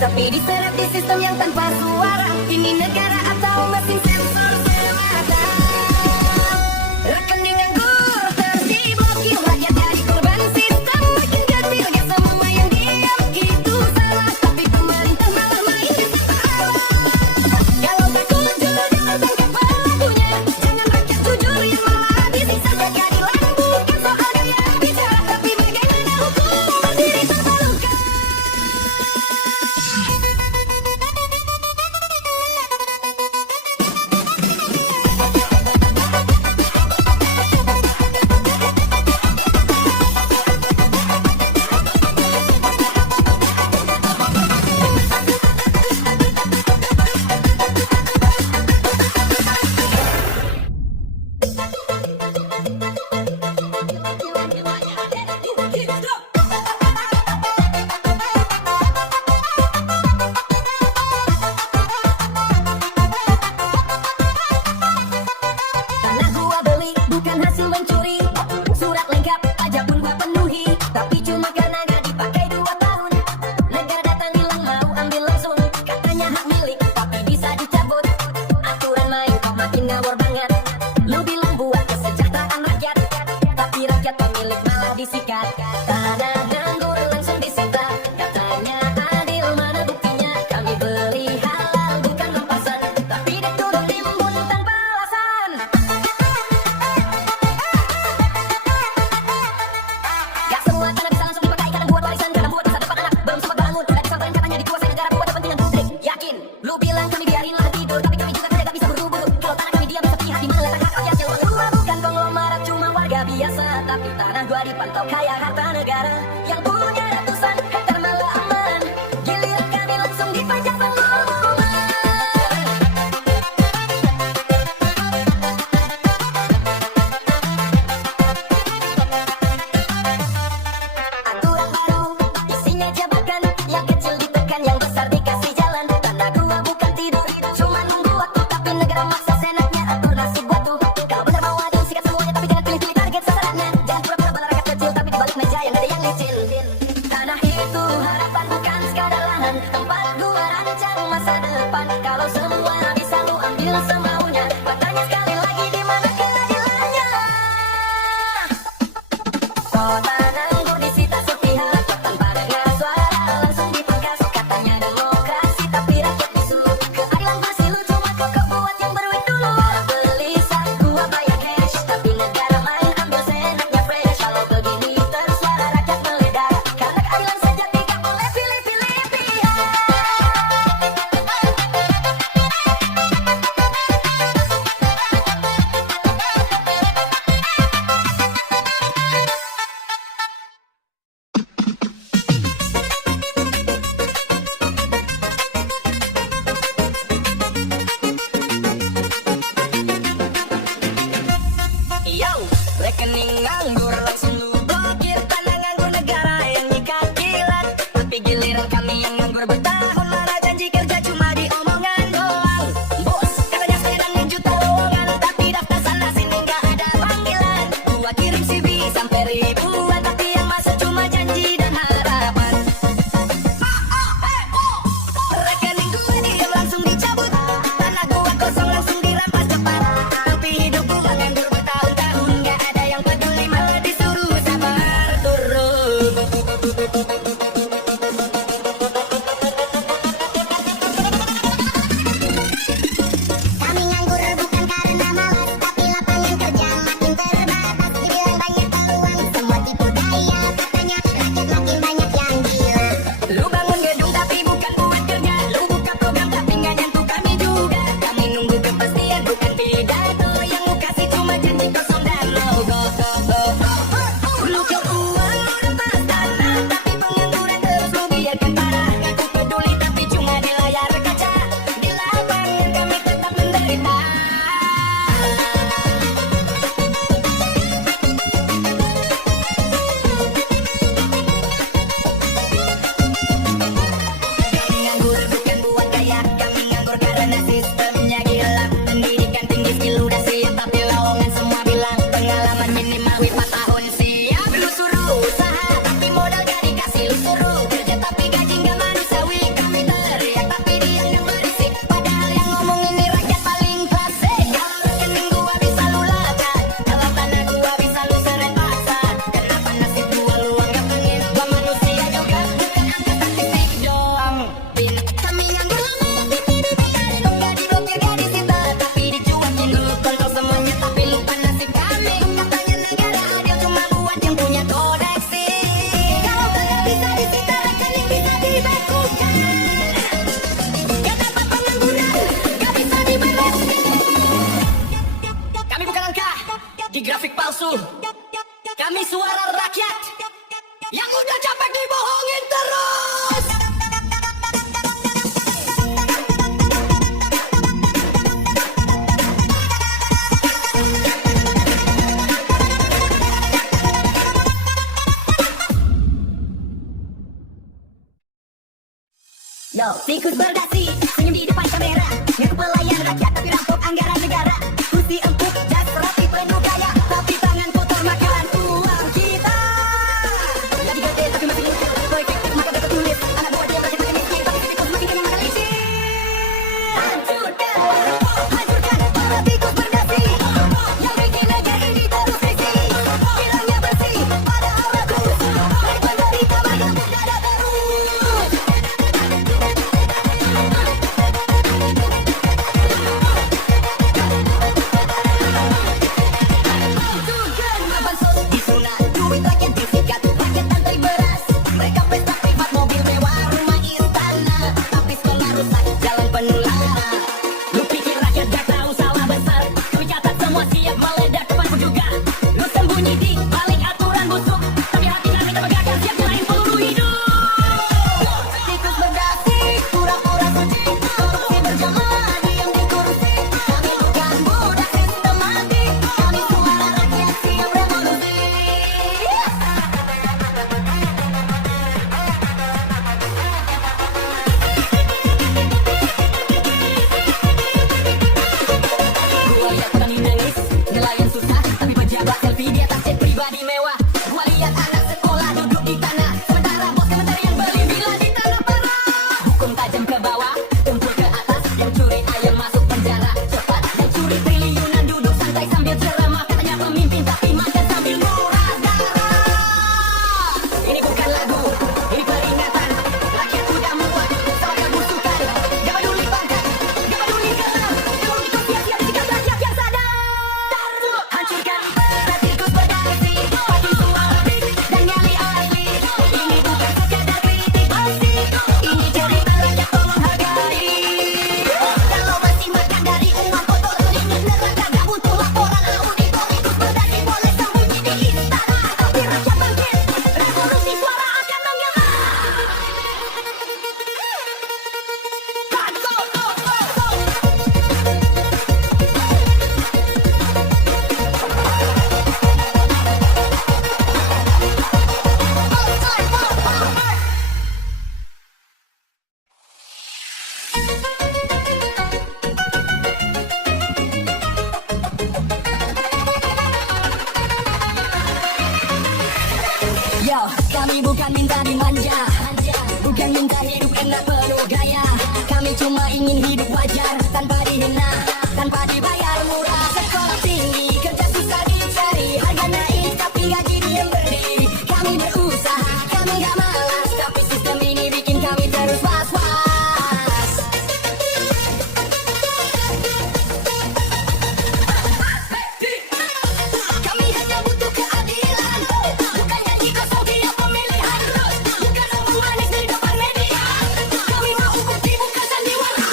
tapi diseret di sistem yang tanpa suara. Ini negara atau mesin sensor semata. Rekening nganggur terus diblokir, rakyat jadi korban sistem makin getir. Gak semua yang diam itu salah, tapi pemerintah malah main sistem salah. Kalau takut jangan tangkap pelakunya, jangan rakyat jujur yang malah disiksa. Keadilan bukan soal gaya bicara, tapi bagaimana hukum berdiri tanpa luka. Tanah gua beli bukan hasil mencuri, surat lengkap pajak pun gua penuhi, tapi cuma karena gak dipakai 2 tahun. Negara datang bilang mau ambil langsung, katanya hak milik tapi bisa dicabut. Aturan main kok makin ngawur banget. Lu bilang buat kesejahteraan rakyat, tapi rakyat pemilik malah disikat. Tanah nganggur langsung disita, katanya adil, mana buktinya? Kami beli halal bukan rampasan, tapi diturun timbun tanpa alasan. Gak semua tanah bisa langsung dipakai karena buat warisan, karena buat masa depan anak belum sempat bangun. Udah disamperin katanya dikuasai negara buat kepentingan publik. Yakin? Lu bilang kami biarin lah tidur, tapi kami juga tidak bisa buru-buru. Kalau tanah kami diam sepihak di mana letak hak rakyat? Uang gua bukan konglomerat, cuma warga biasa, tapi tanah gua dipantau kayak harta negara. Yang punya ratusan hektar malah aman, giliran kami langsung dipajak pengumuman. Aturan baru, isinya jabakan, yang kecil ditekan, yang besar dikasih jalan. Tanah gua bukan tidur, cuma nunggu waktu, tapi negara maksa senatnya atur nasib buat tuh. Kalau bener mau adil, sikat semuanya, tapi jangan pilih-pilih target sasarannya. Jangan pura-pura bala rakyat kecil, tapi dibalik meja yang ada yang licin. Tanah itu harapan bukan sekadar lahan, tempat gua rancang masa depan. Kalau semua bisa lu ambil semaunya, bertanya sekali lagi di mana keadilannya? Kota nganggur disita sepihak, tanpa dengar suara langsung dipangkas. Katanya demokrasi, tapi rakyat disuruh. Keadilan masih lu cuma kok buat yang berwit dulu. Beli saku apa ya cash, tapi negara main ambil senatnya fresh. Kalau begini terus suara rakyat meledak, karena keadilan sejati gak boleh pilih-pilih pihak. Kami suara rakyat yang udah capek dibohongin terus. Yo, tikus berdasi, senyum di depan kamera. Ngaku pelayan rakyat tapi rampok anggaran negara. Kursi empuk, jas rapi penuh gaya, tapi tangan kotor makan uang kita. Jadi gede tapi masih lucu, proyek maka dapat tulis. Anak buah dia masih miskin, tapi tikus makin kenyang makan licin. Hancurkan, hancurkan para tikus berdasi yang bikin negeri ini terus risi. Bilangnya bersih, padahal bagus. Dari penderita bergabung dada terus. Yo, kami bukan minta dimanja, bukan minta hidup enak penuh gaya. Kami cuma ingin hidup wajar, tanpa dihina, tanpa dibayar murah. Sekolah tinggi, kerja susah dicari, harga naik tapi gaji diam berdiri. Kami berusaha, kami gak malas, tapi sistem ini bikin kami terus was-was. Kami hanya butuh keadilan, bukan janji kosong tiap pemilihan, bukan omong manis di depan media. Kami mau bukti bukan sandiwara.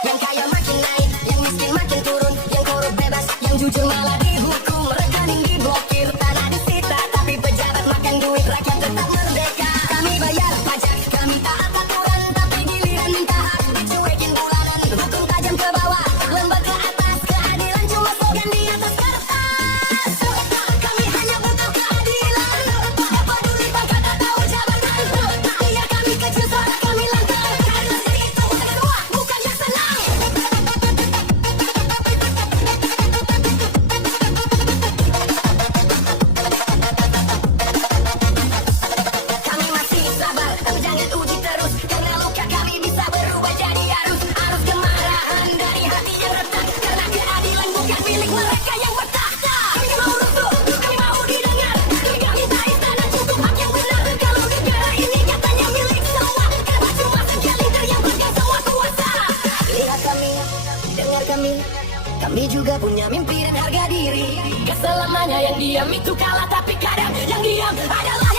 Yang kaya makin naik, yang miskin makin turun, yang korup bebas, yang jujur malah dihukum, rekening diblokir, tanah disita, tapi pejabat makan duit, rakyat tetap merdeka. Kami bayar pajak, kami taat aturan, tapi giliran minta hak dicuekin bulanan. Hukum tajam ke bawah, lembab ke atas, keadilan cuma slogan di atas kertas. Kami hanya butuh keadilan, gak peduli pangkat atau jabatan. Biar kami kecil, suara kami lantang, karena itu semua bukan yang senang. Kami masih sabar, tapi jangan uji terus, karena luka kami bisa berubah jadi arus. Arus kemarahan dari hati yang retak, karena keadilan bukan milik mereka yang bertakhta. Kami gak mau runtuh, kami mau didengar, kami gak minta istana, cukup hak yang benar. Kalau negara ini katanya milik semua, kenapa cuma segelintir yang pegang semua kuasa? Lihat kami, dengar kami juga punya mimpi dan harga diri. Gak selamanya yang diam itu kalah, tapi kadang yang diam adalah